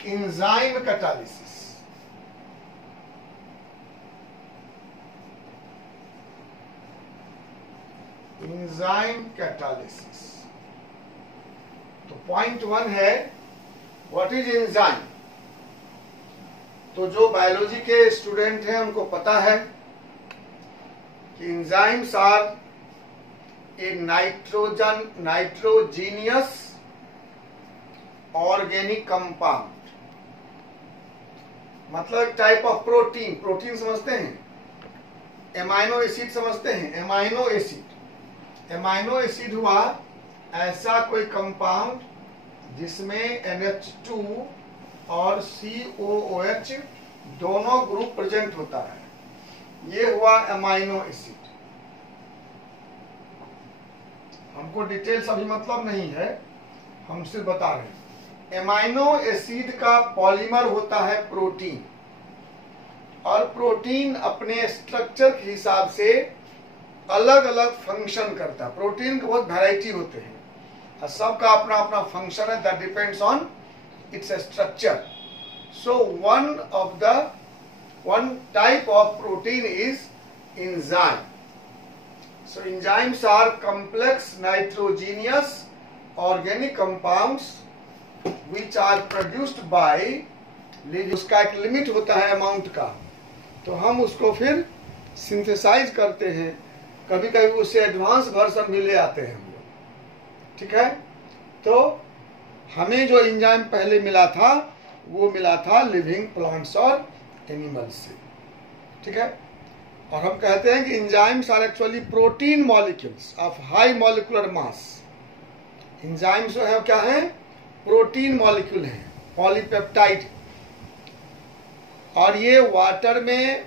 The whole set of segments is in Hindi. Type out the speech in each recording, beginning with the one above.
enzyme catalysis. Enzyme catalysis. तो पॉइंट 1 है व्हाट इज एंजाइम। तो जो बायोलॉजी के स्टूडेंट हैं उनको पता है कि enzymes are a nitrogenous organic compound, मतलब एक टाइप ऑफ प्रोटीन। प्रोटीन समझते हैं, एमाइनो एसिड समझते हैं, एमाइनो एसिड। एमाइनो एसिड हुआ ऐसा कोई कंपाउंड जिसमें NH2 और COOH दोनों ग्रुप प्रेजेंट होता है, ये हुआ एमाइनो एसिड। हमको डिटेल्स अभी मतलब नहीं है, हम सिर्फ बता रहे हैं। एमाइनो एसिड का पॉलीमर होता है प्रोटीन, और प्रोटीन अपने स्ट्रक्चर के हिसाब से अलग अलग फंक्शन करता है। प्रोटीन के बहुत वैरायटी होते हैं और सबका अपना अपना फंक्शन है, that depends on its structure. So one type of protein is enzyme. So enzymes are complex nitrogenous organic compounds which are produced by, उसका एक लिमिट होता है अमाउंट का, तो हम उसको फिर सिंथेसाइज करते हैं, कभी कभी उससे एडवांस वर्जन भी ले आते हैं हम लोग। ठीक है, तो हमें जो एंजाइम पहले मिला था वो मिला था लिविंग प्लांट्स और एनिमल्स से। ठीक है, और हम कहते हैं कि enzymes are actually protein molecules of high molecular mass. Enzymes जो है क्या है, प्रोटीन मॉलिक्यूल हैं, पॉलीपेप्टाइड, और ये वाटर में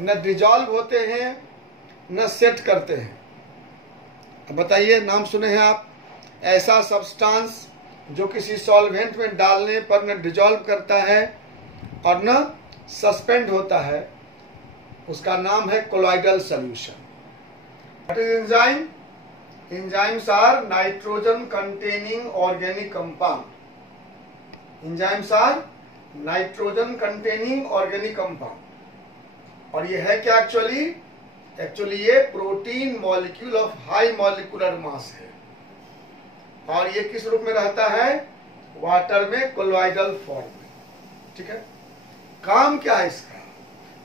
न डिजॉल्व होते हैं न सेट करते हैं। अब बताइए, नाम सुने हैं आप ऐसा सब्सटेंस जो किसी सॉल्वेंट में डालने पर न डिजॉल्व करता है और न सस्पेंड होता है, उसका नाम है colloidal solution. What is enzyme? Enzymes are nitrogen containing organic compound. Enzymes are nitrogen containing organic compound, और ये है क्या एक्चुअली ये protein molecule of high molecular mass है, और ये किस रूप में रहता है, वाटर में, कोलॉइडल फॉर्म में। ठीक है, काम क्या है इसका?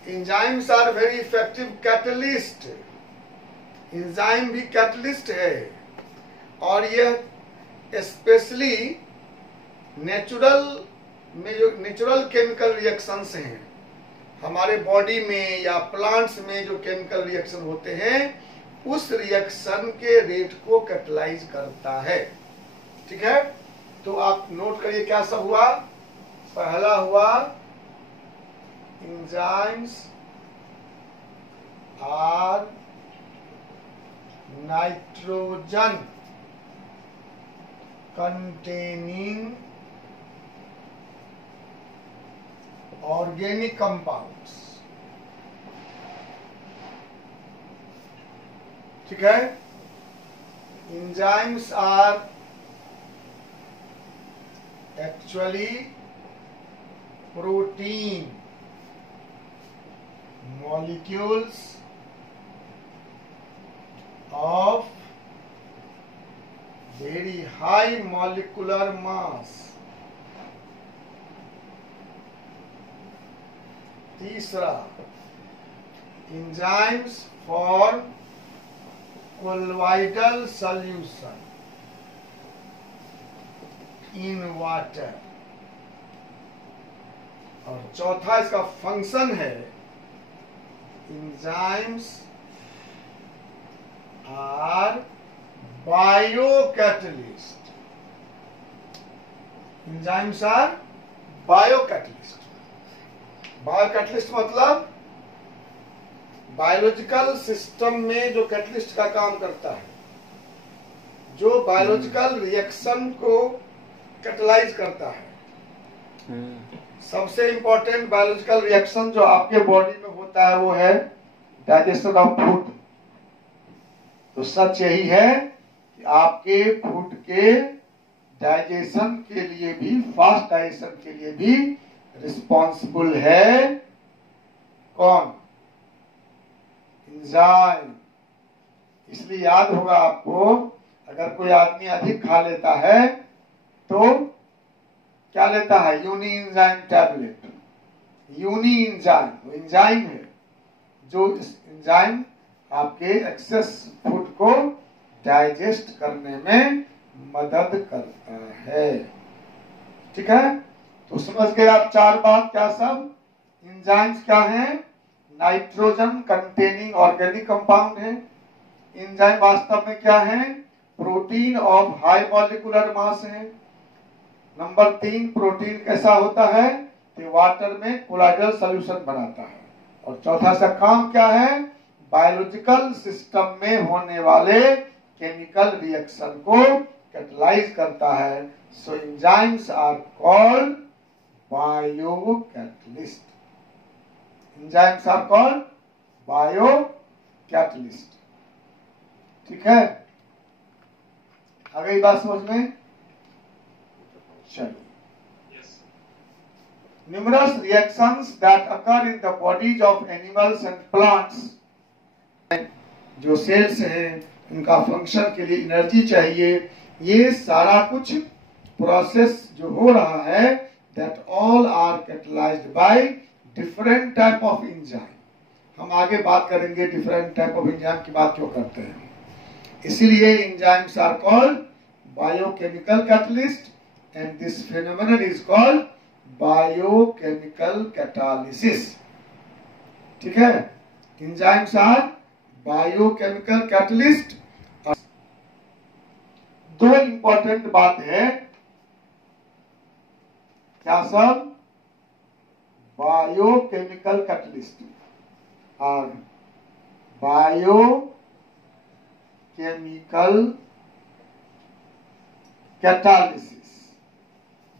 Enzymes are very effective catalyst. Enzyme भी कैटलिस्ट है, और यह स्पेशली नेचुरल में जो नेचुरल केमिकल रिएक्शंस हैं हमारे बॉडी में या प्लांट्स में, जो केमिकल रिएक्शन होते हैं उस रिएक्शन के रेट को कैटलाइज करता है। ठीक है, तो आप नोट करिए क्या सब हुआ। पहला हुआ enzymes are nitrogen containing organic compounds. ठीक है, enzymes are actually protein molecules of very high molecular mass. तीसरा, enzymes form colloidal solution in water। और चौथा इसका फंक्शन है, enzymes are biocatalyst। enzymes are biocatalyst। Biocatalyst मतलब बायोलॉजिकल सिस्टम में जो कैटलिस्ट का काम करता है, जो बायोलॉजिकल रिएक्शन को कैटलाइज करता है। सबसे इंपॉर्टेंट बायोलॉजिकल रिएक्शन जो आपके बॉडी में होता है वो है डाइजेशन ऑफ फूड। तो सच यही है कि आपके फूड के डाइजेशन के लिए भी, फास्ट डाइजेशन के लिए भी रिस्पॉन्सिबल है कौन? एंजाइम। इसलिए याद होगा आपको, अगर कोई आदमी अधिक खा लेता है तो क्या लेता है? Uni enzyme tablet. Uni enzyme enzyme है जो इस एंजाइम आपके एक्सेस फूड को डाइजेस्ट करने में मदद करता है। ठीक है, तो समझ गए आप 4 बात क्या सब? एंजाइम्स क्या हैं? नाइट्रोजन कंटेनिंग ऑर्गेनिक कंपाउंड है। एंजाइम वास्तव में क्या है? Protein of high molecular mass है। नंबर 3, प्रोटीन कैसा होता है? कि वाटर में कोलाइडल सॉल्यूशन बनाता है। और चौथा सा काम क्या है? बायोलॉजिकल सिस्टम में होने वाले केमिकल रिएक्शन को कैटलाइज करता है। So enzymes are called biocatalyst. Enzymes are called biocatalyst. ठीक है, आ गई बात समझ में? चलिए, numerous reactions that occur in the bodies of animals and plants, जो सेल्स हैं उनका फंक्शन के लिए एनर्जी चाहिए, ये सारा कुछ प्रोसेस जो हो रहा है, that all are catalyzed by different type of enzyme। हम आगे बात करेंगे डिफरेंट टाइप ऑफ एंजाइम की बात क्यों करते हैं। इसीलिए enzymes are called biochemical catalyst and this phenomenon is called biochemical catalysis. ठीक है, एंजाइम्स आर बायोकेमिकल कैटलिस्ट। दो इंपॉर्टेंट बात है, क्या सब? बायोकेमिकल कैटलिस्ट और बायोकेमिकल कैटालिसिस।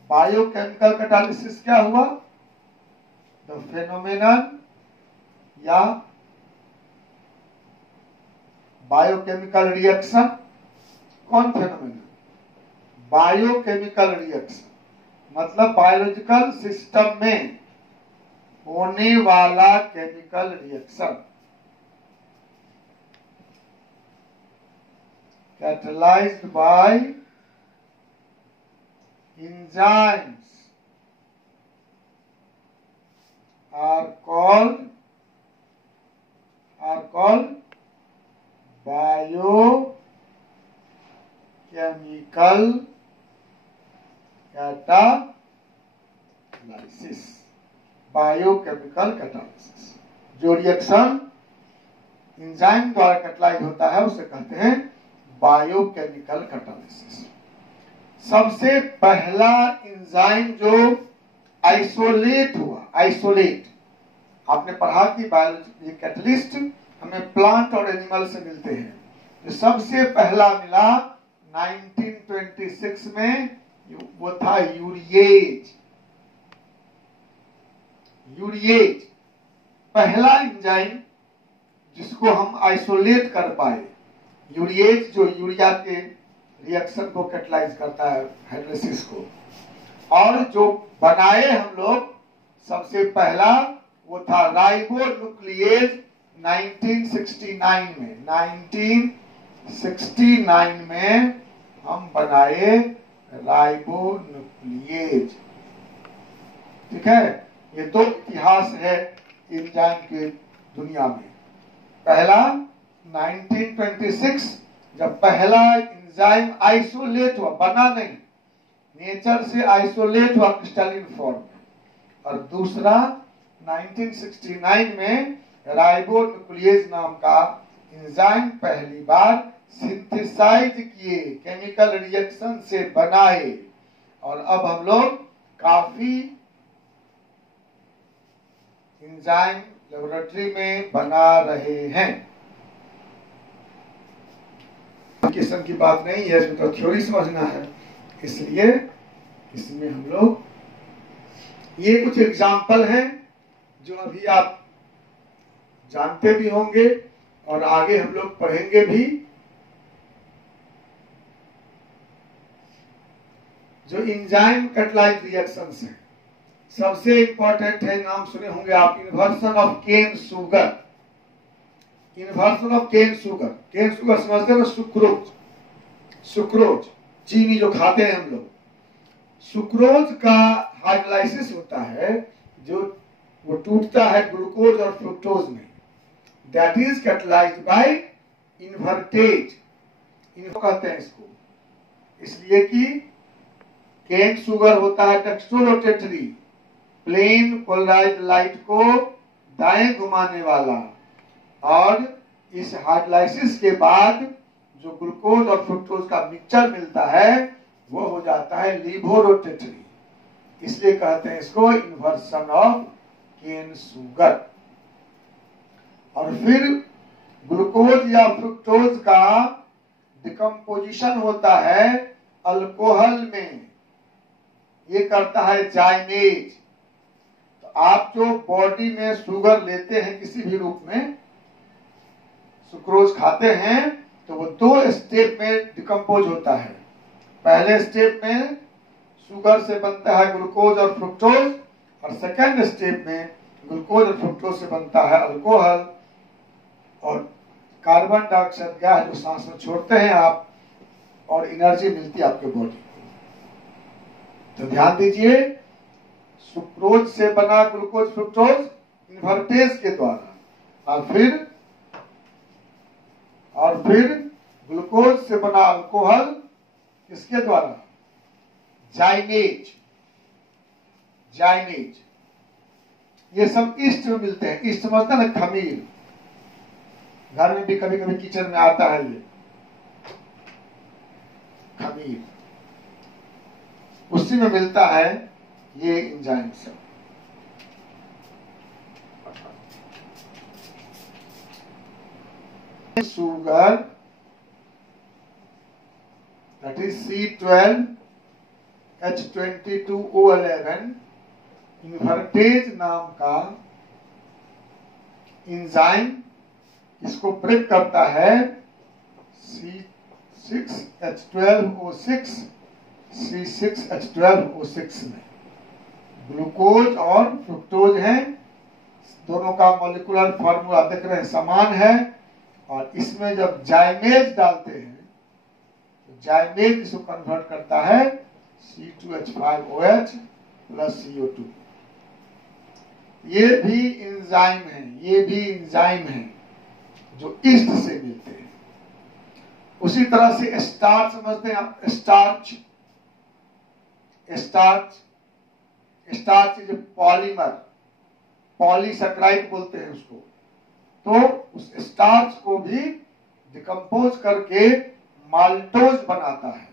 बायोकेमिकल कैटालिसिस क्या हुआ? द फेनोमेनन या बायोकेमिकल रिएक्शन। कौन फेनोमेनन? बायोकेमिकल रिएक्शन मतलब बायोलॉजिकल सिस्टम में होने वाला chemical reaction, catalysed by enzymes are called biochemical catalysis। Biochemical catalysis, जो रिएक्शन एंजाइम द्वारा कैटलाइज होता है उसे कहते हैं बायोकेमिकल कैटालिसिस। सबसे पहला एंजाइम जो आइसोलेट हुआ, आइसोलेट आपने पढ़ा कि बायोलॉजी कैटलिस्ट हमें प्लांट और एनिमल से मिलते हैं। तो सबसे पहला मिला 1926 में, वो था यूरिएज। यूरिएज पहला एंजाइम जिसको हम आइसोलेट कर पाए। यूरिएज जो यूरिया के रिएक्शन को कैटलाइज करता है, हाइड्रोलिसिस को। और जो बनाए हम लोग सबसे पहला वो था राइबोन्यूक्लिएज 1969 में। 1969 में हम बनाए राइबोन्यूक्लिएज। ठीक है, ये दो इतिहास है एंजाइम के दुनिया में। पहला 1926 जब पहला एंजाइम आइसोलेट हुआ, बना नहीं, नेचर से आइसोलेट हुआ क्रिस्टलिन फॉर्म में। और दूसरा 1969 में राइबोन्यूक्लिएज नाम का एंजाइम पहली बार सिंथेसाइज किए, केमिकल रिएक्शन से बनाए। और अब हम लोग काफी एंजाइम लेबोरेटरी में बना रहे हैं। किस्म की बात नहीं है, इसमें तो थ्योरी समझना है। इसलिए इसमें हम लोग ये कुछ एग्जाम्पल हैं जो अभी आप जानते भी होंगे और आगे हम लोग पढ़ेंगे भी। जो इंजाइम कैटालाइज रिएक्शंस हैं, सबसे इंपॉर्टेंट है, नाम सुने होंगे आप, inversion of cane sugar. Inversion of cane sugar, cane sugar समझते हैं ना, सुक्रोज, सुक्रोज चीनी जो खाते हैं हम लोग, सुक्रोज का हाइड्रोलाइसिस होता है, जो वो टूटता है ग्लूकोज और फ्रुक्टोज में, that is catalysed by invertase, इनको कहते हैं इसको, इसलिए कि केन शुगर होता है डेक्स्ट्रोरोटेटरी, प्लेन पोलराइज्ड लाइट को दाएं घुमाने वाला, और इस हाइड्रोलाइसिस के बाद जो ग्लूकोज और फ्रुक्टोज का मिक्सचर मिलता है वो हो जाता है लिवोरोटेटरी, इसलिए कहते हैं इसको इन्वर्सन ऑफ केन शुगर। और फिर ग्लूकोज या फ्रुक्टोज का डिकम्पोजिशन होता है अल्कोहल में, ये करता है जाइमेज। तो आप जो बॉडी में शुगर लेते हैं किसी भी रूप में, सुक्रोज खाते हैं, तो वो दो स्टेप में डिकम्पोज होता है। पहले स्टेप में शुगर से बनता है ग्लूकोज और फ्रुक्टोज, और सेकेंड स्टेप में ग्लूकोज और फ्रुक्टोज से बनता है अल्कोहल और कार्बन डाइऑक्साइड गैस, जो सांस में छोड़ते हैं आप, और एनर्जी मिलती है आपके बॉडी को। तो ध्यान दीजिए, सुक्रोज से बना ग्लूकोज फ्रुक्टोज इन्वर्टेज के द्वारा, और फिर ग्लूकोज से बना अल्कोहल किसके द्वारा, जाइमेज, जाइमेज। ये सब ईस्ट में मिलते हैं, ईस्ट समझते हैं ना, खमीर, घर में भी कभी कभी किचन में आता है ये खमीर, उसी में मिलता है ये एंजाइम सब। Sugar that is C12H22O11 invertase नाम का एंजाइम इसको ब्रेक करता है C6H12O6 C6H12O6 में। ग्लूकोज और फ्रुक्टोज हैं, दोनों का मॉलिक्यूलर फॉर्मूला देख रहे हैं, समान है, और इसमें जब जाइमेज डालते हैं तो जाइमेज इसको कन्वर्ट करता है C2H5OH प्लस CO2। ये भी एंजाइम है, ये भी एंजाइम है जो ईस्ट से मिलते हैं। उसी तरह से स्टार्च समझते हैं आप, starch, starch, starch is polymer, polysaccharide बोलते हैं उसको। तो उस स्टार्च को भी डिकम्पोज करके माल्टोज बनाता है,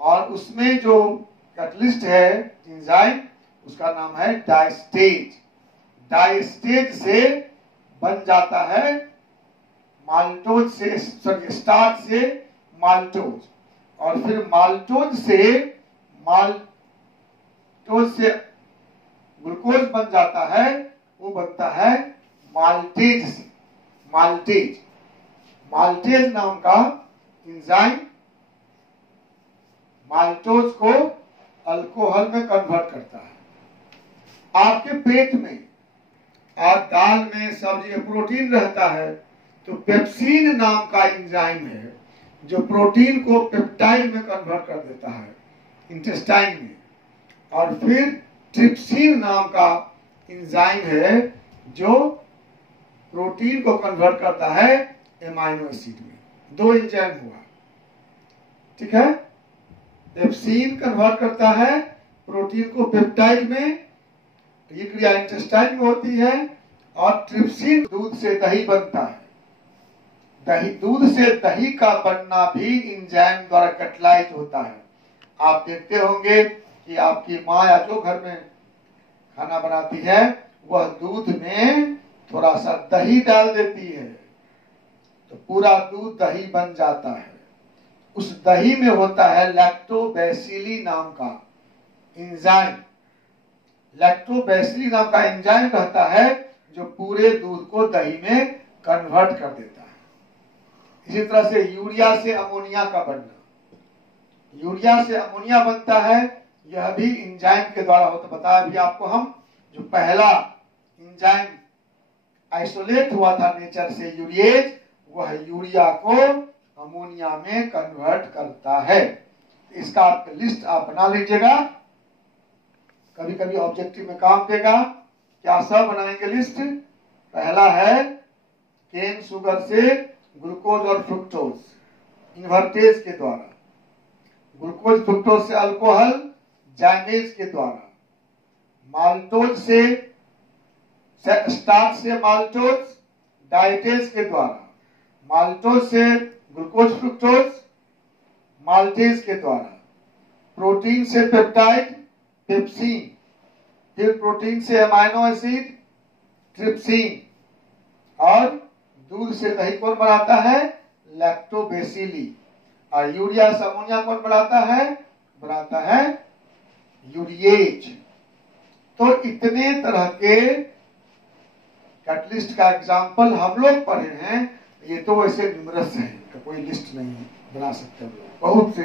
और उसमें जो कैटलिस्ट है एंजाइम, उसका नाम है डायस्टेज। डायस्टेज से बन जाता है माल्टोज से, सॉरी स्टार्च से माल्टोज, और फिर माल्टोज से ग्लूकोज बन जाता है, वो बनता है माल्टेज से, माल्टेज, माल्टेज नाम का एंजाइम माल्टोज को अल्कोहल में कन्वर्ट करता है। आपके पेट में और दाल में, सब्जी में प्रोटीन रहता है, तो पेप्सिन नाम का एंजाइम है जो प्रोटीन को पेप्टाइड में कन्वर्ट कर देता है इंटेस्टाइन में, और फिर ट्रिप्सिन नाम का एंजाइम है जो प्रोटीन को कन्वर्ट करता है एमाइनो एसिड में। दो एंजाइम हुआ, ठीक है। पेप्सिन कन्वर्ट करता है प्रोटीन को पेप्टाइड में, ये क्रिया इंटेस्टाइन में होती है, और ट्रिप्सिन दूध से दही बनता है। दही, दूध से दही का बनना भी एंजाइम द्वारा कैटालाइज होता है। आप देखते होंगे कि आपकी माँ या जो घर में खाना बनाती है, वह दूध में थोड़ा सा दही डाल देती है, तो पूरा दूध दही बन जाता है। उस दही में होता है लैक्टोबैसिली नाम का एंजाइम। लैक्टोबैसिली नाम का एंजाइम रहता है जो पूरे दूध को दही में कन्वर्ट कर देता है। इसी तरह से यूरिया से अमोनिया का बनना, यूरिया से अमोनिया बनता है, यह भी एंजाइम के द्वारा होता। बताया अभी आपको हम, जो पहला एंजाइम आइसोलेट हुआ था नेचर से यूरिएज, वह यूरिया को अमोनिया में कन्वर्ट करता है। इसका लिस्ट आप बना लीजिएगा, कभी कभी ऑब्जेक्टिव में काम देगा। क्या सब बनाएंगे लिस्ट? पहला है केन शुगर से ग्लूकोज और फ्रुक्टोज इन्वर्टेज के द्वारा, ग्लूकोज फ्रुक्टोज से अल्कोहल जाइमेज के द्वारा, माल्टोज से स्टार्च से माल्टोज डाइटेज के द्वारा, माल्टोज से ग्लूकोज फ्रुक्टोज माल्टेज के द्वारा, प्रोटीन से पेप्टाइड पेप्सिन, फिर प्रोटीन से अमाइनो एसिड ट्रिप्सिन, और दूध से दही कौन बनाता है? लैक्टोबैसिली। और यूरिया से अमोनिया कौन बनाता है यूरिएज। तो इतने तरह के कैटलिस्ट का एग्जाम्पल हम लोग पढ़े हैं। ये तो वैसे न्यूमरस है, कोई लिस्ट नहीं बना सकते हम लोग। बहुत से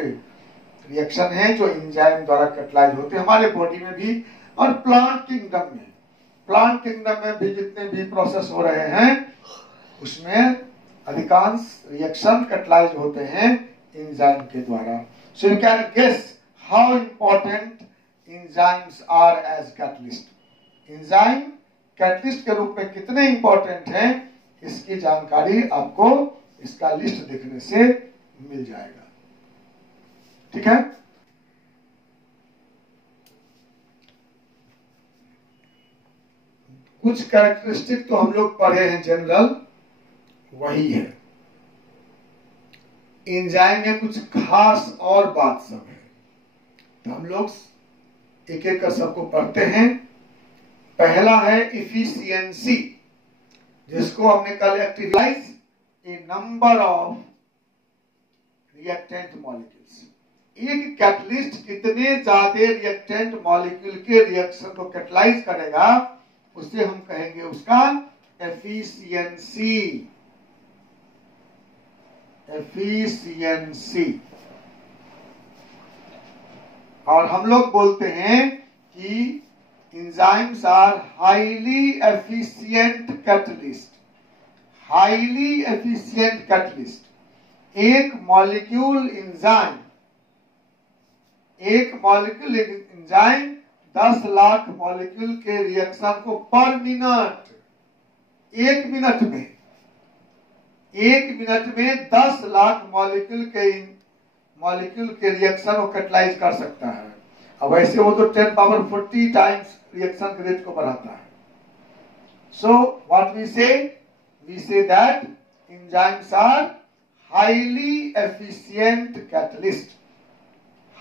रिएक्शन हैं जो एंजाइम द्वारा कैटलाइज होते हैं हमारे बॉडी में भी और प्लांट किंगडम में। प्लांट किंगडम में भी जितने भी प्रोसेस हो रहे हैं उसमें अधिकांश रिएक्शन कैटलाइज होते हैं एंजाइम के द्वारा। So you can guess how important enzymes are as catalyst. Enzyme catalyst के रूप में कितने इंपॉर्टेंट हैं, इसकी जानकारी आपको इसका लिस्ट देखने से मिल जाएगा। ठीक है। कुछ कैरेक्टरिस्टिक तो हम लोग पढ़े हैं जनरल, वही है। एंजाइम में कुछ खास और बात सब है, तो हम लोग एक एक कर सबको पढ़ते हैं। पहला है इफिशियंसी, जिसको हमने कल एक्टिवाइज ए नंबर ऑफ रिएक्टेंट मॉलिक्यूल्स। एक कैटलिस्ट कितने ज्यादा रिएक्टेंट मॉलिक्यूल के रिएक्शन को कैटलाइज करेगा, उसे हम कहेंगे उसका एफिशिएंसी। एफिशिएंसी। और हम लोग बोलते हैं कि enzymes are highly efficient catalyst। highly efficient catalyst। एक मॉलिक्यूल एंजाइम 10 लाख मॉलिक्यूल के रिएक्शन को पर मिनट, एक मिनट में 10 लाख मॉलिक्यूल के रिएक्शन को कैटलाइज कर सकता है। अब वैसे वो तो 10 पावर 40 टाइम्स रिएक्शन के रेट को बढ़ाता है। So what we say that enzymes are highly efficient catalyst.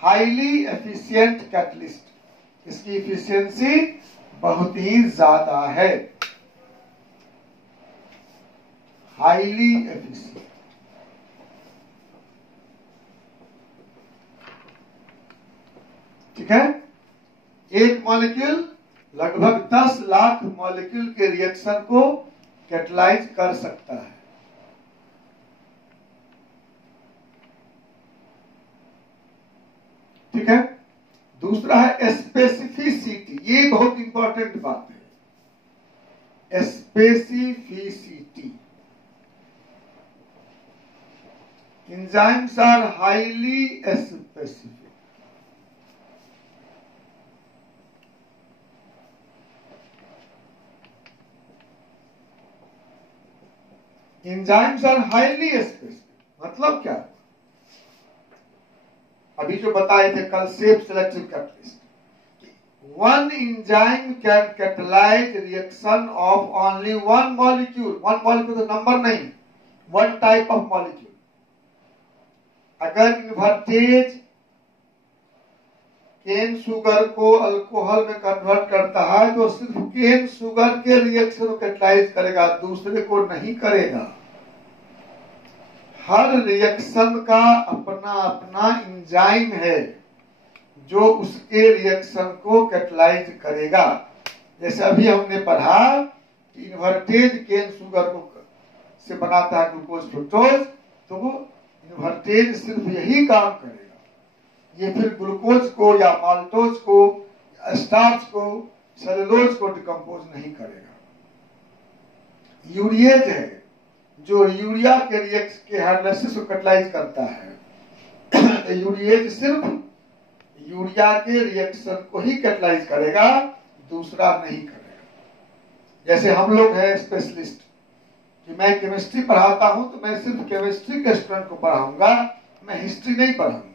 Highly efficient catalyst, इसकी एफिशिएंसी बहुत ही ज्यादा है। Highly efficient. ठीक है। एक मॉलिक्यूल लगभग 10 लाख मॉलिक्यूल के रिएक्शन को कैटलाइज कर सकता है। ठीक है। दूसरा है स्पेसिफिसिटी। ये बहुत इंपॉर्टेंट बात है, specificity. Enzymes are highly specific. Enzymes are highly specific मतलब क्या? अभी जो बताए थे कल shape selective catalyst, one enzyme can catalyse reaction of only one molecule. One molecule तो नंबर नहीं, वन टाइप ऑफ मॉलिक्यूल। अगर इन्वर्टेज केन शुगर को अल्कोहल में कन्वर्ट करता है तो सिर्फ केन शुगर के रिएक्शन को कैटलाइज करेगा, दूसरे को नहीं करेगा। हर रिएक्शन का अपना अपना एंजाइम है जो उसके रिएक्शन को कैटलाइज करेगा। जैसे अभी हमने पढ़ा कि इन्वर्टेज केन शुगर को से बनाता है ग्लूकोज फ्रुक्टोज, तो वो इन्वर्टेज सिर्फ यही काम करेगा। ये फिर ग्लूकोज को या माल्टोज को, स्टार्च को, सेलुलोज को डिकम्पोज नहीं करेगा। यूरिएज है जो यूरिया के रिएक्शन के हाइड्रोलाइसिस को कैटलाइज करता है। तो यूरिएज सिर्फ यूरिया के रिएक्शन को ही कैटलाइज करेगा, दूसरा नहीं करेगा। जैसे हम लोग हैं स्पेशलिस्ट कि मैं केमिस्ट्री पढ़ाता हूं तो मैं सिर्फ केमिस्ट्री के स्टूडेंट को पढ़ाऊंगा, मैं हिस्ट्री नहीं पढ़ाऊंगा।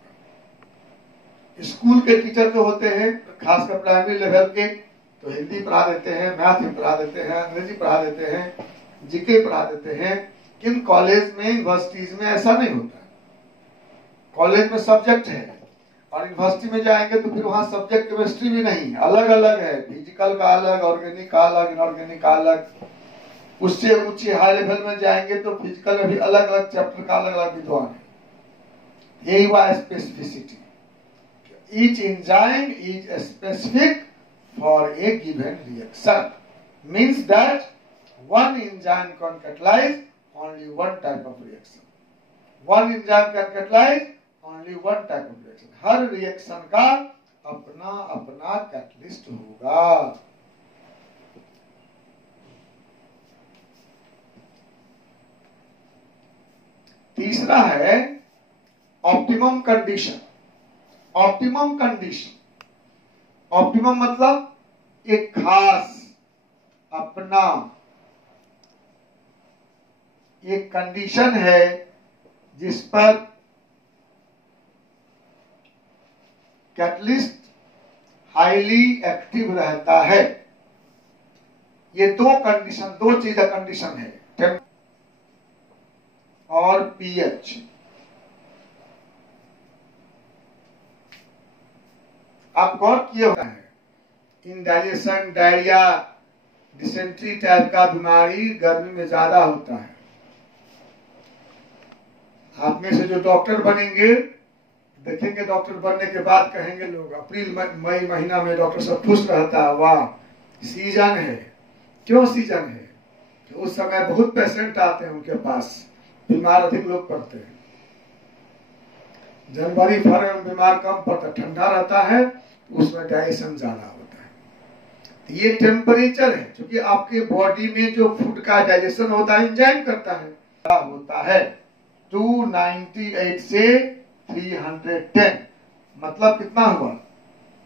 स्कूल के टीचर जो होते हैं खासकर प्राइमरी लेवल के, तो हिंदी पढ़ा देते हैं, मैथ भी पढ़ा देते हैं, अंग्रेजी पढ़ा देते हैं, जीके पढ़ा देते हैं। किन कॉलेज में, यूनिवर्सिटीज में ऐसा नहीं होता है। कॉलेज में सब्जेक्ट है और यूनिवर्सिटी में जाएंगे तो फिर वहां सब्जेक्ट केमिस्ट्री भी नहीं, अलग अलग है। फिजिकल का अलग, ऑर्गेनिक का अलग, इनऑर्गेनिक का अलग। उससे ऊंचे हाई लेवल में जाएंगे तो फिजिकल में भी अलग अलग चैप्टर का अलग अलग विद्वान है। यही हुआ specificity. Each enzyme is specific for a given reaction. Means that one enzyme can catalyze only one type of reaction. One enzyme can catalyze only one type of reaction. Her reaction का अपना अपना कैटलिस्ट होगा। तीसरा है optimum condition. Optimum condition, optimum मतलब एक खास अपना एक कंडीशन है जिस पर कैटलिस्ट हाईली एक्टिव रहता है। ये दो कंडीशन, दो चीज का कंडीशन है, टेम्परेचर और पीएच। आप गौर किए होगा इंडाइजेशन, डायरिया, डिसेंट्री टाइप का बीमारी गर्मी में ज्यादा होता है। आप में से जो डॉक्टर बनेंगे देखेंगे, डॉक्टर बनने के बाद कहेंगे लोग अप्रैल मई महीना में डॉक्टर सब खुश रहता है, वाह सीजन है। क्यों सीजन है? तो उस समय बहुत पेशेंट आते हैं उनके पास, बीमार अधिक लोग पड़ते हैं। जनवरी फरवरी में बीमार कम पड़ता, ठंडा रहता है, उसमें डाइजेशन ज्यादा होता है। तो ये टेम्परेचर है, क्योंकि आपके बॉडी में जो फूड का डाइजेशन होता है एंजाइम करता है, होता है 298 से 310, मतलब कितना हुआ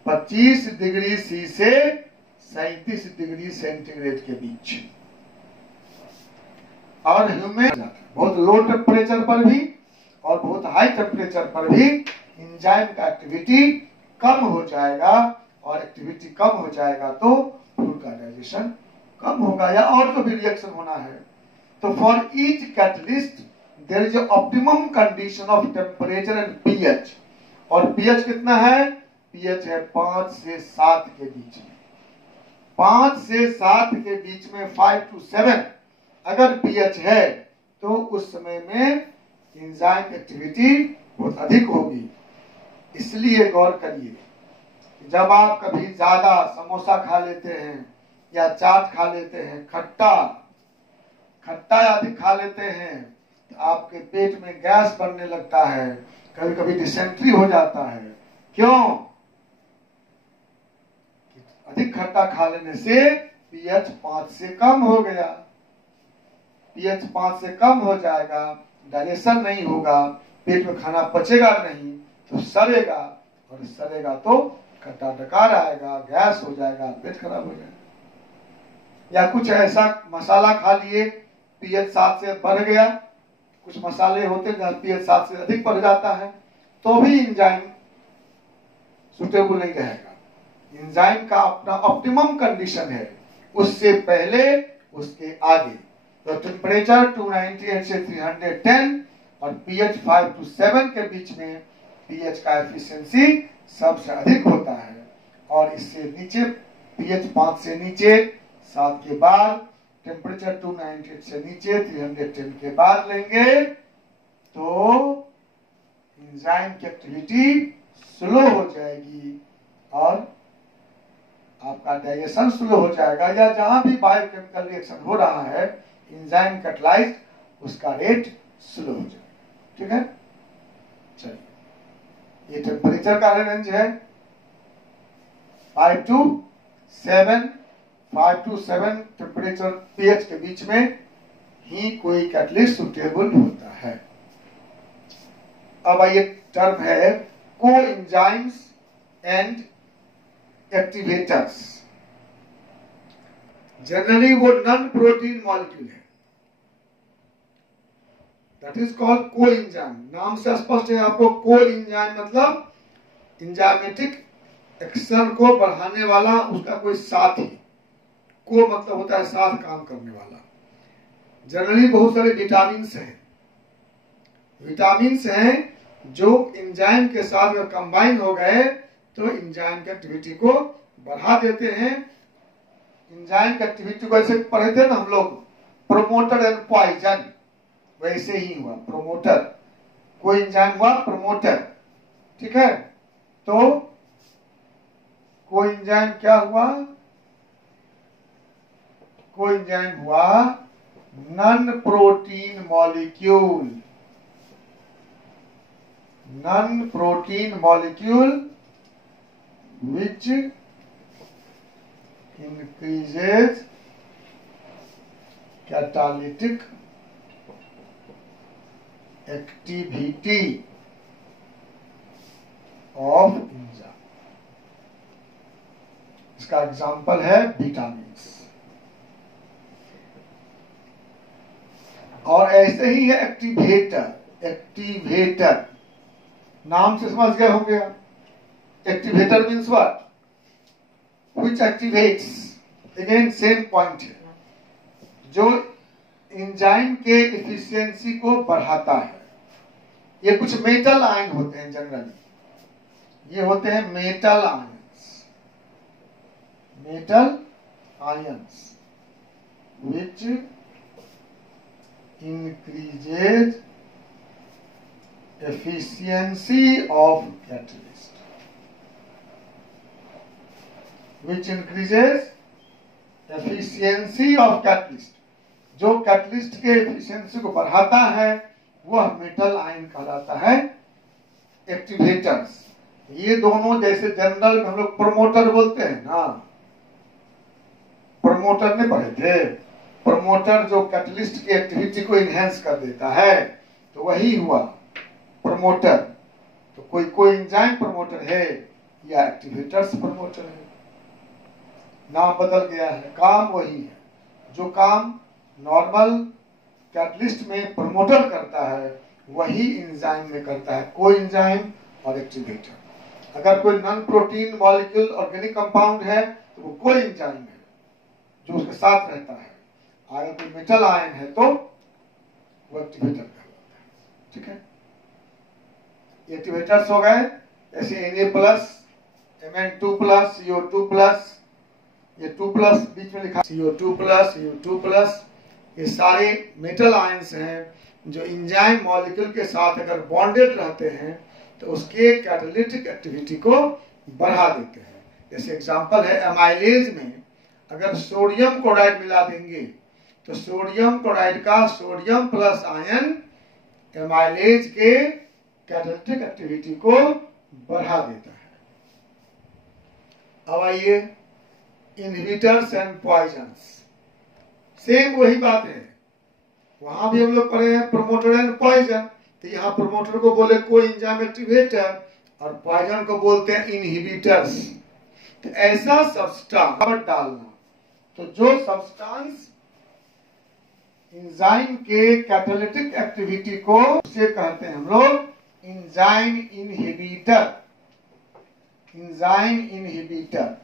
25 डिग्री सी से 37 डिग्री सेंटीग्रेड के बीच। और ह्यूमन बहुत लो टेम्परेचर पर भी और बहुत हाई टेम्परेचर पर भी एंजाइम का एक्टिविटी कम हो जाएगा, और एक्टिविटी कम हो जाएगा तो फूड का डाइजेशन कम होगा या और जो भी रिएक्शन होना है। तो for each catalyst there is optimum condition of temperature and pH. और पीएच कितना है? पीएच है 5 से 7 के बीच में। 5 से 7 के बीच में 5 to 7 अगर पीएच है तो उस समय में एंजाइम एक्टिविटी बहुत अधिक होगी। इसलिए गौर करिए, जब आप कभी ज्यादा समोसा खा लेते हैं या चाट खा लेते हैं, खट्टा अधिक खा लेते हैं, तो आपके पेट में गैस बनने लगता है, कभी कभी डिसेंट्री हो जाता है। क्यों? अधिक खट्टा खा लेने से पीएच 5 से कम हो गया। पीएच 5 से कम हो जाएगा, डाइजेशन नहीं होगा, पेट में खाना पचेगा नहीं तो सड़ेगा, और सड़ेगा तो खट्टा डकार आएगा, गैस हो जाएगा, पेट खराब हो जाएगा। या कुछ ऐसा मसाला खा लिए, पीएच 7 से बढ़ गया, कुछ मसाले होते हैं जहां पीएच 7 से अधिक बढ़ जाता है, तो भी एंजाइम सुटेबल नहीं रहेगा। एंजाइम का अपना ऑप्टिमम कंडीशन है, उससे पहले उसके आगे। तो टेम्परेचर 298 से 310 और पीएच 5 to 7 के बीच में पीएच का एफिशिएंसी सबसे अधिक होता है। और इससे नीचे पीएच 5 से नीचे, 7 के बाद, टेम्परेचर 298 से नीचे 310 के बाद लेंगे तो एंजाइम की एक्टिविटी स्लो हो जाएगी और आपका डाइजेशन स्लो हो जाएगा, या जहां भी बायोकेमिकल रिएक्शन हो रहा है एंजाइम कैटलाइज्ड, उसका रेट स्लो हो जाएगा। ठीक है, चलिए। ये टेम्परेचर का रेंज है 5 to 7 टेम्परेचर pH के बीच में ही कोई कैटलिस्ट सुटेबल होता है। अब ये टर्म है कोएंजाइम्स एंड एक्टिवेटर्स। जनरली वो नॉन प्रोटीन मॉलिक्यूल है, दैट इज कॉल्ड कोएंजाइम। नाम से स्पष्ट है आपको, कोएंजाइम मतलब एंजाइमेटिक एक्शन को बढ़ाने वाला उसका कोई साथी। को मतलब होता है साथ काम करने वाला। जनरली बहुत सारे विटामिन्स हैं जो एंजाइम के साथ में कंबाइन हो गए तो एंजाइम की एक्टिविटी को बढ़ा देते हैं। एंजाइम की एक्टिविटी को ऐसे पढ़े थे ना हम लोग, प्रोमोटर एंड पॉइजन, वैसे ही हुआ प्रोमोटर। कोई एंजाइम हुआ प्रोमोटर, ठीक है। तो कोई एंजाइम क्या हुआ? कोई एंजाइम हुआ non protein molecule. Non protein molecule which increases catalytic activity of enzyme। इसका एग्जांपल है विटामिन्स। और ऐसे ही है एक्टिवेटर। नाम से समझ गए होंगे। Activator means what? Which activates. Again same point है, जो एंजाइम के एफिशिएंसी को बढ़ाता है। ये कुछ मेटल आयन होते हैं जनरली, ये होते हैं metal ions which increases efficiency of catalyst, which increases efficiency of catalyst। जो कैटलिस्ट के एफिशिएंसी को बढ़ाता है वह मेटल आयन कहलाता है एक्टिवेटर्स। ये दोनों जैसे जनरल में हम लोग प्रोमोटर बोलते हैं ना, प्रोमोटर ने पढ़े थे। प्रोमोटर जो कैटलिस्ट की एक्टिविटी को इनहेंस कर देता है, तो वही हुआ प्रोमोटर। तो कोई एंजाइम प्रोमोटर है या एक्टिवेटर्स प्रोमोटर है, नाम बदल गया है, काम वही है। जो काम नॉर्मल कैटलिस्ट में प्रोमोटर करता है वही एंजाइम में करता है कोई एंजाइम और एक्टिवेटर। अगर कोई non protein molecule organic compound है तो वो कोई एंजाइम है जो उसके साथ रहता है। अगर कोई मेटल आयन है तो वो एक्टिवेटर कहलाता है, ठीक है। एक्टिवेटर्स हो गए जैसे Na+, Mn2+, CO2+, ये 2+ बीच में लिखा CO2+, U2+, ये सारे मेटल आयंस हैं जो एंजाइम मॉलिक्यूल के साथ अगर बॉन्डेड रहते हैं तो उसके कैटालिटिक एक्टिविटी को बढ़ा देते हैं। जैसे एग्जांपल है एमाइलेज में अगर सोडियम क्लोराइड मिला देंगे तो सोडियम क्लोराइड का सोडियम प्लस आयन एमाइलेज के कैटालिटिक एक्टिविटी को बढ़ा देता है। अब आइए इनहिबिटर्स एंड पॉइजन्स। सेम वही बात है, वहां भी हम लोग पढ़े हैं प्रोमोटर एंड पॉइजन। तो यहाँ प्रोमोटर को बोले कोई एंजाइम एक्टिवेटर और पॉइजन को बोलते हैं इनहिबिटर्स। तो ऐसा सब्सटेंस डालना, तो जो सब्सटेंस एंजाइम के कैटालिटिक एक्टिविटी को उसे कहते हैं हम लोग enzyme inhibitor. Enzyme inhibitor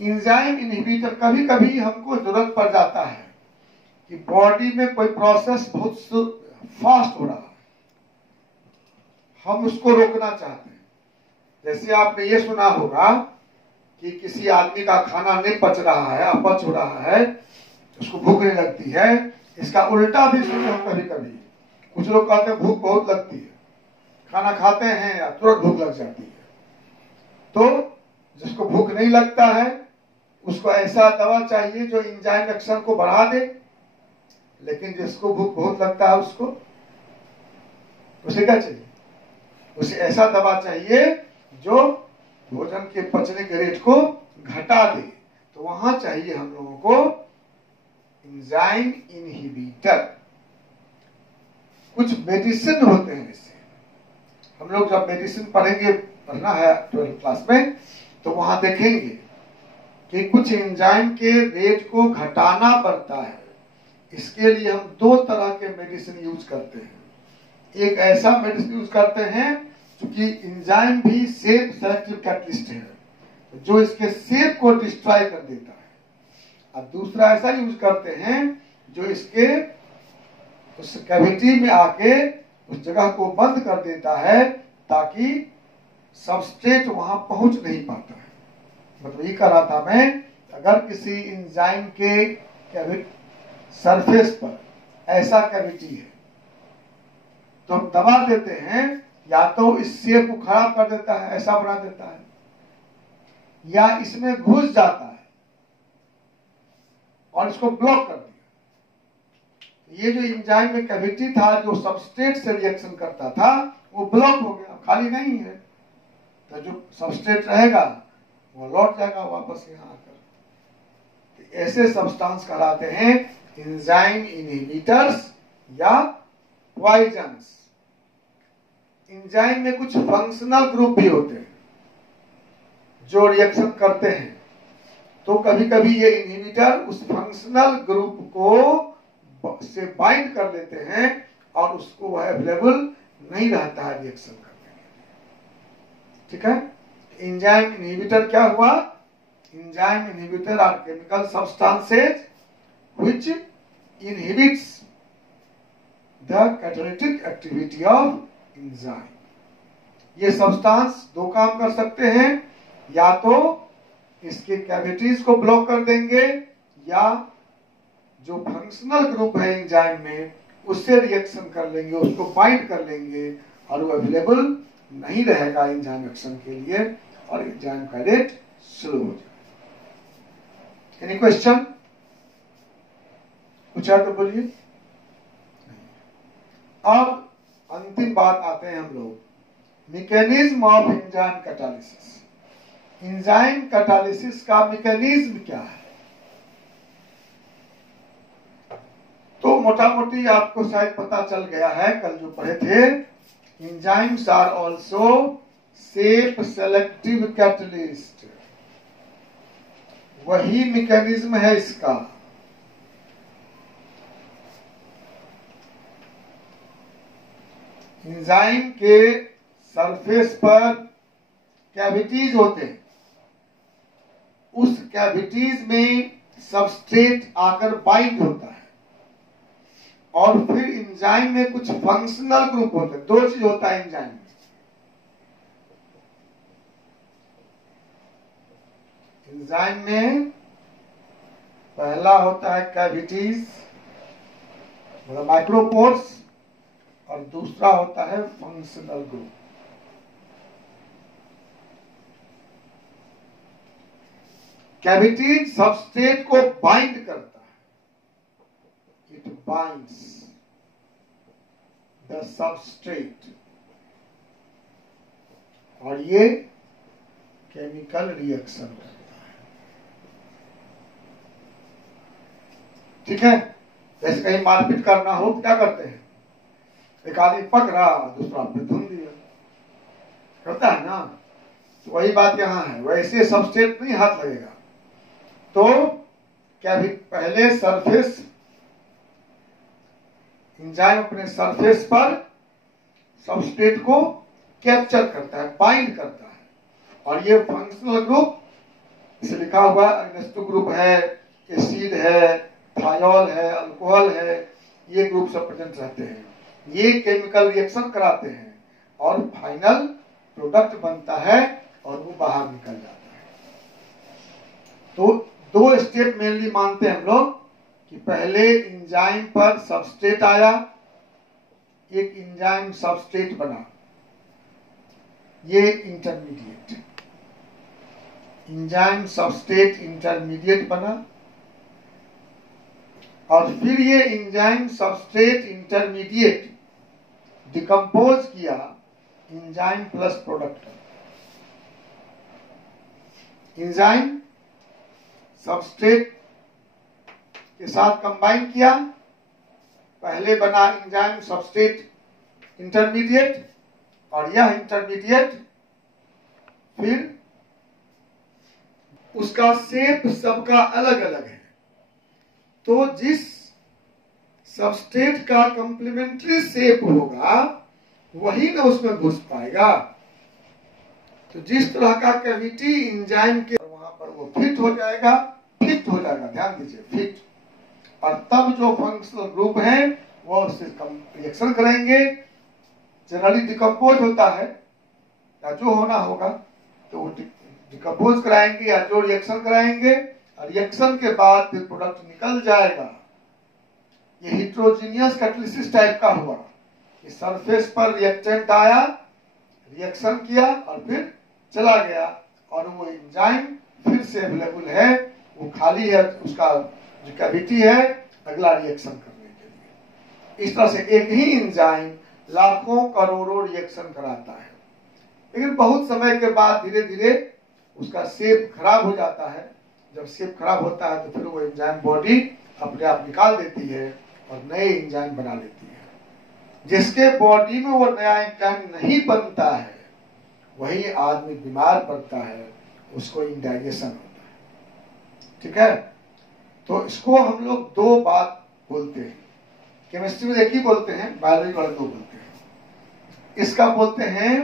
enzyme inhibitor कभी कभी हमको जरूरत पड़ जाता है कि बॉडी में कोई प्रोसेस बहुत फास्ट हो रहा है, हम उसको रोकना चाहते हैं। जैसे आपने ये सुना होगा कि किसी आदमी का खाना नहीं पच रहा है, अपच हो रहा है, उसको भूख नहीं लगती है। इसका उल्टा भी सुने हम कभी कभी। कुछ लोग कहते हैं भूख बहुत लगती है, खाना खाते हैं या तुरंत भूख लग जाती है। तो जिसको भूख नहीं लगता है उसको ऐसा दवा चाहिए जो एंजाइम एक्शन को बढ़ा दे, लेकिन जिसको भूख बहुत लगता है उसको उसे क्या चाहिए? उसे ऐसा दवा चाहिए जो भोजन के पचने के रेट को घटा दे। तो वहां चाहिए हम लोगों को एंजाइम इनहिबिटर। कुछ मेडिसिन होते हैं इससे, हम लोग जब मेडिसिन पढ़ेंगे, पढ़ना है 12th क्लास में, तो वहां देखेंगे कि कुछ एंजाइम के रेट को घटाना पड़ता है। इसके लिए हम दो तरह के मेडिसिन यूज करते हैं। एक ऐसा मेडिसिन यूज करते हैं क्योंकि एंजाइम भी सेफ सेलेक्टिव कैटलिस्ट है, जो इसके सेफ को डिस्ट्रॉय कर देता है। अब दूसरा ऐसा यूज करते हैं जो इसके उस कैविटी में आके उस जगह को बंद कर देता है ताकि सबस्ट्रेट वहां पहुंच नहीं पाता है। मतलब ये कह रहा था मैं, अगर किसी एंजाइम के सरफेस पर ऐसा कैविटी है तो हम दबा देते हैं, या तो इस शेप को खराब कर देता है, ऐसा बना देता है, या इसमें घुस जाता है और इसको ब्लॉक कर दिया। ये जो एंजाइम में कैविटी था जो सबस्ट्रेट से रिएक्शन करता था वो ब्लॉक हो गया, खाली नहीं है, तो जो सबस्ट्रेट रहेगा वो लौट जाएगा वापस यहाँ आकर। तो ऐसे सब्सटेंस कहलाते हैं एंजाइम इनहिबिटर्स या पॉइजन्स। एंजाइम में कुछ फंक्शनल ग्रुप भी होते हैं जो रिएक्शन करते हैं, तो कभी कभी ये इनहिबिटर उस फंक्शनल ग्रुप को से बाइंड कर लेते हैं और उसको वह अवेलेबल नहीं रहता है रिएक्शन करने के लिए। ठीक है, एंजाइम इनहिबिटर क्या हुआ? Enzyme inhibitor are chemical substances which inhibits the catalytic activity of enzyme. ये सब्सटेंस दो काम कर सकते हैं, या तो इसके कैविटीज को ब्लॉक कर देंगे, या जो फंक्शनल ग्रुप है एंजाइम में उससे रिएक्शन कर लेंगे, उसको बाइंड कर लेंगे और वो अवेलेबल नहीं रहेगा एंजाइम एक्शन के लिए और एंजाइम का रेट स्लो हो जाएगा। Any question? कुछ है तो बोलिए। अब अंतिम बात आते हैं हम लोग, mechanism of enzyme catalysis. Enzyme catalysis का मैकेनिज्म क्या है? तो मोटा मोटी आपको शायद पता चल गया है, कल जो पढ़े थे। Enzymes are also shape selective catalyst, वही मैकेनिज्म है इसका। एंजाइम के सरफेस पर कैविटीज होते हैं, उस कैविटीज में सबस्ट्रेट आकर बाइंड होता है और फिर एंजाइम में कुछ फंक्शनल ग्रुप होते हैं। दो चीज होता है एंजाइम में, एंजाइम में पहला होता है कैविटीज मतलब माइक्रोपोर्स, और दूसरा होता है फंक्शनल ग्रुप। कैविटीज सबस्ट्रेट को बाइंड करता है, इट बाइंड्स द सबस्ट्रेट, और ये केमिकल रिएक्शन करता है। ठीक है, जैसे कहीं मारपीट करना हो तो क्या करते हैं, एक आदमी पकड़ा दूसरा पे धुन दिया, करता है ना। तो वही बात यहाँ है, वैसे सबस्ट्रेट नहीं हाथ लगेगा। तो क्या भी पहले सरफेस, एंजाइम अपने सरफेस पर सबस्ट्रेट को कैप्चर करता है, बाइंड करता है, और ये फंक्शनल ग्रुप इसे लिखा हुआ अग्नेस्टो ग्रुप है, एसिड है, थायोल है, अल्कोहल है, ये ग्रुप सब प्रेजेंट रहते हैं। ये केमिकल रिएक्शन कराते हैं और फाइनल प्रोडक्ट बनता है और वो बाहर निकल जाता है। तो दो स्टेप मेनली मानते हैं हम लोग कि पहले एंजाइम पर सबस्ट्रेट आया, एक एंजाइम सबस्ट्रेट बना, ये इंटरमीडिएट। एंजाइम सबस्ट्रेट इंटरमीडिएट बना, और फिर ये एंजाइम सबस्ट्रेट इंटरमीडिएट डिकम्पोज किया enzyme plus product. Enzyme substrate के साथ कंबाइन किया, पहले बना एंजाइम सबस्ट्रेट इंटरमीडिएट, और यह इंटरमीडिएट फिर उसका शेप सबका अलग अलग है। तो जिस सबस्ट्रेट का कंप्लीमेंट्री शेप होगा वही ना उसमें घुस पाएगा। तो जिस तरह का कैविटी एंजाइम के वहां पर वो फिट हो जाएगा, ध्यान दीजिए, फिट। और तब जो फंक्शनल ग्रुप है वो उससे रिएक्शन करेंगे, जनरली डिकम्पोज होता है या जो होना होगा तो वो डिकम्पोज कराएंगे या जो रिएक्शन कराएंगे, और रिएक्शन के बाद फिर प्रोडक्ट निकल जाएगा। ये हिट्रोजीनियस कैटालिसिस टाइप का हुआ, कि सरफेस पर रिएक्टेंट आया, रिएक्शन किया और फिर चला गया, और वो एंजाइम फिर से अवेलेबल है, वो खाली है उसका जो कैविटी है अगला रिएक्शन करने के लिए। इस तरह से एक ही एंजाइम लाखों करोड़ों रिएक्शन कराता है, लेकिन बहुत समय के बाद धीरे धीरे उसका शेप खराब हो जाता है। जब शेप खराब होता है तो फिर वो एंजाइम बॉडी अपने आप निकाल देती है और नए एंजाइम बना लेती है। जिसके बॉडी में वो नया एंजाइम नहीं बनता है वही आदमी बीमार पड़ता है, उसको इंडाइजेशन होता है। ठीक है, तो इसको हम लोग दो बात बोलते हैं। केमिस्ट्री में एक ही बोलते हैं, बायोलॉजी वाले दो बोलते हैं। इसका बोलते हैं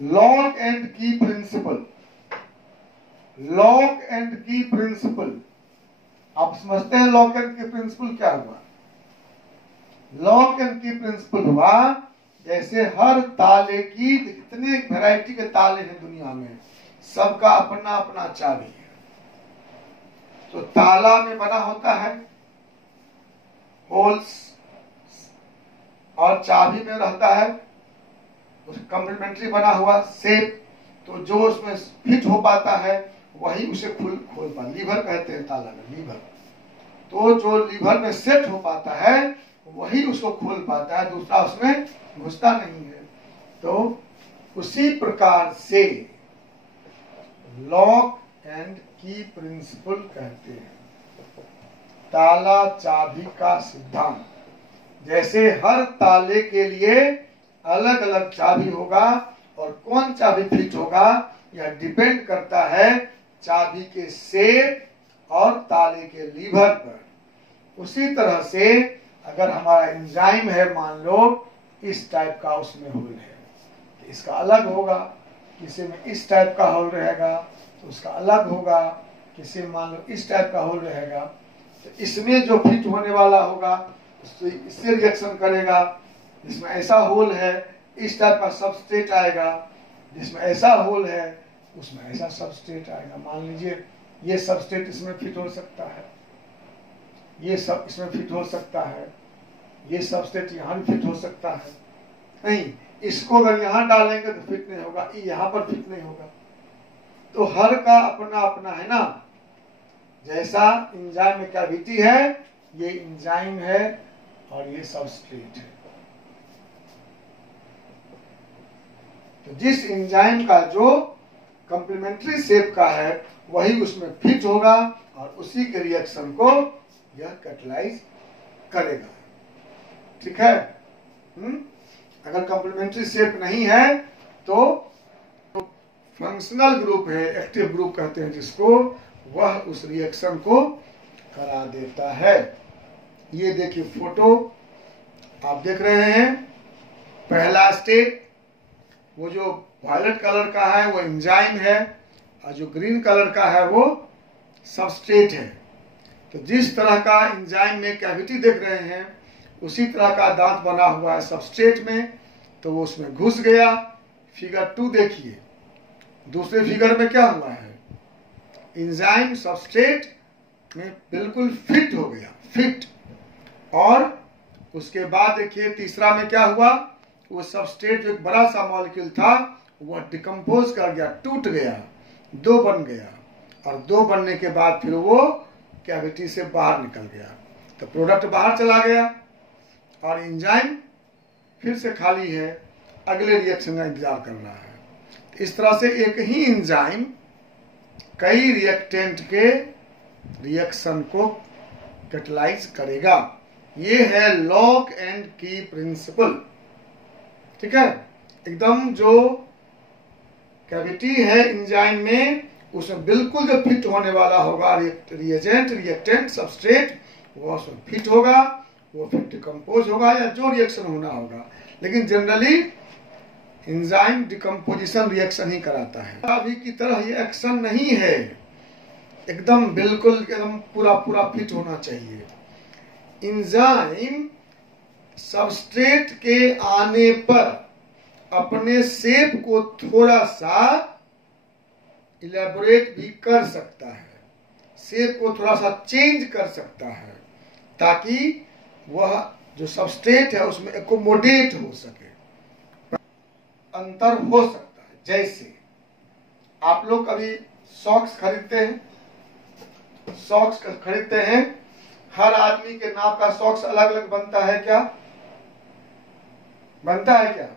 लॉक एंड की प्रिंसिपल। लॉक एंड की प्रिंसिपल, आप समझते हैं लॉक एंड की प्रिंसिपल क्या हुआ? लॉक एंड की प्रिंसिपल हुआ जैसे हर ताले की, इतने वैरायटी के ताले हैं दुनिया में, सबका अपना अपना चाबी है। तो ताला में बना होता है होल्स, और चाबी में रहता है उस कम्प्लीमेंट्री बना हुआ शेप। तो जो उसमें फिट हो पाता है वही उसे खोल पाता, लीवर कहते हैं ताला में, लीवर। तो जो लीवर में सेट हो पाता है वही उसको खोल पाता है, दूसरा उसमें घुसता नहीं है। तो उसी प्रकार से लॉक एंड की प्रिंसिपल कहते हैं, ताला चाबी का सिद्धांत। जैसे हर ताले के लिए अलग अलग चाबी होगा, और कौन चाबी फिट होगा यह डिपेंड करता है चाबी के शेप और ताले के लीवर पर। उसी तरह से अगर हमारा एंजाइम है, मान लो इस टाइप का उसमें होल है, तो इसका अलग होगा। किसी में इस टाइप का होल रहेगा तो उसका अलग होगा। किसी में मान लो इस टाइप का होल रहेगा तो इसमें जो फिट होने वाला होगा इससे रिएक्शन करेगा। जिसमें ऐसा होल है इस टाइप का सबस्ट्रेट आएगा, जिसमें ऐसा होल है उसमें ऐसा सबस्ट्रेट आएगा। मान लीजिए ये सबस्ट्रेट इसमें फिट हो सकता है, ये सब इसमें फिट हो सकता है, ये सबस्ट्रेट यहाँ भी फिट हो सकता है। नहीं, इसको अगर यहाँ डालेंगे तो फिट नहीं होगा, यहाँ पर फिट नहीं होगा। तो हर का अपना अपना है ना। जैसा एंजाइम में कैविटी है, ये एंजाइम है और ये सबस्ट्रेट है। तो जिस एंजाइम का जो कंप्लीमेंट्री शेप का है वही उसमें फिट होगा और उसी के रिएक्शन को यह कैटलाइज करेगा। ठीक है। अगर कंप्लीमेंट्री शेप नहीं है तो फंक्शनल ग्रुप है, एक्टिव ग्रुप कहते हैं जिसको, वह उस रिएक्शन को करा देता है। ये देखिए फोटो आप देख रहे हैं। पहला स्टेप वो जो वायलेट कलर का है वो एंजाइम है, और जो ग्रीन कलर का है वो सबस्ट्रेट है। तो जिस तरह का एंजाइम में कैविटी देख रहे हैं उसी तरह का दांत बना हुआ है सबस्ट्रेट में, तो वो उसमें घुस गया। फिगर 2 देखिए, दूसरे फिगर में क्या हुआ है, एंजाइम सबस्ट्रेट में बिल्कुल फिट हो गया, फिट। और उसके बाद देखिए तीसरा में क्या हुआ, वो सबस्ट्रेट जो एक बड़ा सा मॉलिक्यूल था वह डिकम्पोज कर गया, टूट गया। 2 बन गया, और 2 बनने के बाद फिर वो कैविटी से बाहर निकल गया, तो प्रोडक्ट बाहर चला गया और एंजाइम फिर से खाली है, अगले रिएक्शन का इंतजार कर रहा है। इस तरह से एक ही एंजाइम कई रिएक्टेंट के रिएक्शन को कैटलाइज करेगा। ये है लॉक एंड की प्रिंसिपल। ठीक है, एकदम जो कैविटी है एंजाइम में, उसमें बिल्कुल जो फिट होने वाला होगा रिएजेंट, रिएक्टेंट, सबस्ट्रेट, वो उसमें फिट होगा, वो फिर डिकम्पोज होगा या जो रिएक्शन होना होगा। लेकिन जनरली एंजाइम डिकम्पोजिशन रिएक्शन ही कराता है। अभी की तरह ये एक्शन नहीं है, एकदम बिल्कुल एकदम पूरा पूरा फिट होना चाहिए। एंजाइम सबस्ट्रेट के आने पर अपने शेप को थोड़ा सा इलेबोरेट भी कर सकता है, शेप को थोड़ा सा चेंज कर सकता है, ताकि वह जो सबस्ट्रेट है उसमें एकोमोडेट हो सके, अंतर हो सकता है। जैसे आप लोग कभी सॉक्स खरीदते हैं, सॉक्स खरीदते हैं, हर आदमी के नाप का सॉक्स अलग अलग बनता है क्या? बनता है क्या?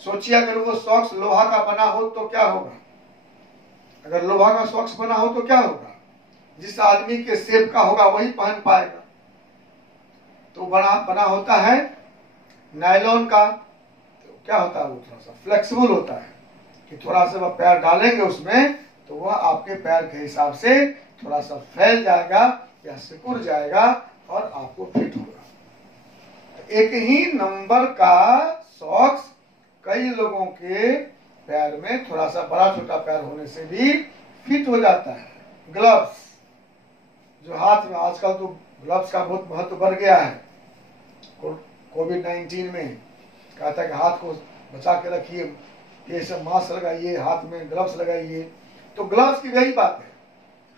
सोचिए अगर वो सॉक्स लोहा का बना हो तो क्या होगा? अगर लोहा का सॉक्स बना हो तो क्या होगा? जिस आदमी के शेप का होगा वही पहन पाएगा। तो बना होता है नायलॉन का, तो क्या होता है, वो थोड़ा सा फ्लेक्सिबल होता है कि थोड़ा सा वह पैर डालेंगे उसमें तो वह आपके पैर के हिसाब से थोड़ा सा फैल जाएगा या सिकुड़ जाएगा और आपको फिट होगा। तो एक ही नंबर का सॉक्स कई लोगों के पैर में थोड़ा सा बड़ा छोटा पैर होने से भी फिट हो जाता है। ग्लव्स जो हाथ में, आजकल तो ग्लव्स का बहुत महत्व बढ़ गया है। कोविड-19 में कहता है कि हाथ को बचा के रखिए, ये सब मास्क लगाइए, हाथ में ग्लव्स लगाइए। तो ग्लव्स की वही बात है,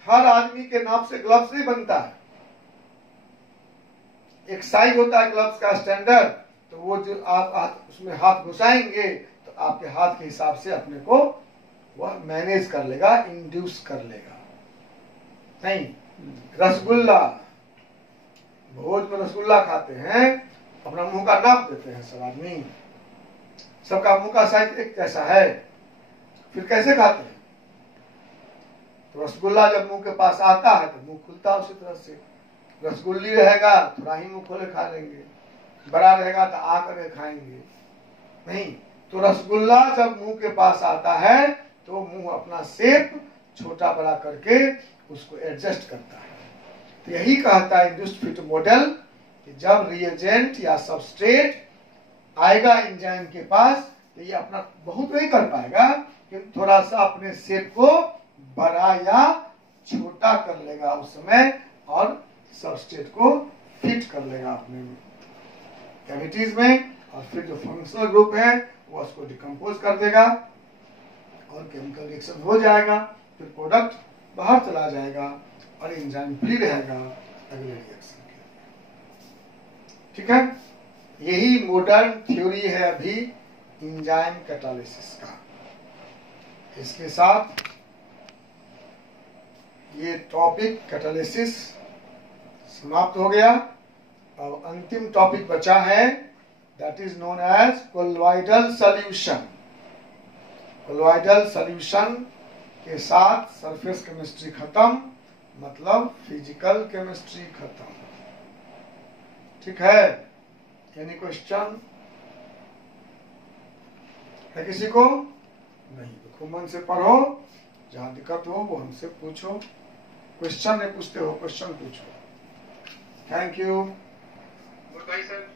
हर आदमी के नाप से ग्लव्स नहीं बनता है। एक साइज होता है ग्लव्स का स्टैंडर्ड, तो वो जो आप उसमें हाथ घुसाएंगे तो आपके हाथ के हिसाब से अपने को वह मैनेज कर लेगा, इंड्यूस कर लेगा। नहीं, रसगुल्ला, भोज में रसगुल्ला खाते हैं, अपना मुंह का नाप देते हैं सब आदमी, सबका मुंह का साइज एक जैसा है, फिर कैसे खाते हैं? तो रसगुल्ला जब मुंह के पास आता है तो मुंह खुलता है उसी तरह से। रसगुल्ली रहेगा थोड़ा ही मुंह खोले खा लेंगे, बड़ा रहेगा तो आ करके खाएंगे। नहीं, तो रसगुल्ला जब मुंह के पास आता है तो मुंह अपना शेप छोटा बड़ा करके उसको एडजस्ट करता है। तो यही कहता है इंड्यूस्ड फिट मॉडल कि जब रिएजेंट या सबस्ट्रेट आएगा एंजाइम के पास तो ये अपना बहुत नहीं कर पाएगा, कि थोड़ा सा अपने शेप को बड़ा या छोटा कर लेगा उस समय, और सबस्ट्रेट को फिट कर लेगा अपने कैविटीज में, और फिर जो फंक्शनल ग्रुप है वो उसको डिकम्पोज कर देगा और केमिकल रिएक्शन हो जाएगा, फिर प्रोडक्ट बाहर चला जाएगा और एंजाइम फ्री रहेगा अगले रिएक्शन के लिए। ठीक है, यही मॉडर्न थ्योरी है अभी एंजाइम कैटालिसिस का। इसके साथ ये टॉपिक कैटालिसिस समाप्त हो गया। अब अंतिम टॉपिक बचा है, that is known as colloidal solution. Colloidal solution के साथ सरफेस केमिस्ट्री खत्म, मतलब फिजिकल केमिस्ट्री खत्म। ठीक है, एनी क्वेश्चन है किसी को? नहीं तो खूब मन से पढ़ो, जहां दिक्कत हो वो हमसे पूछो। क्वेश्चन नहीं पूछते हो, क्वेश्चन पूछो। Thank you. Good bye sir.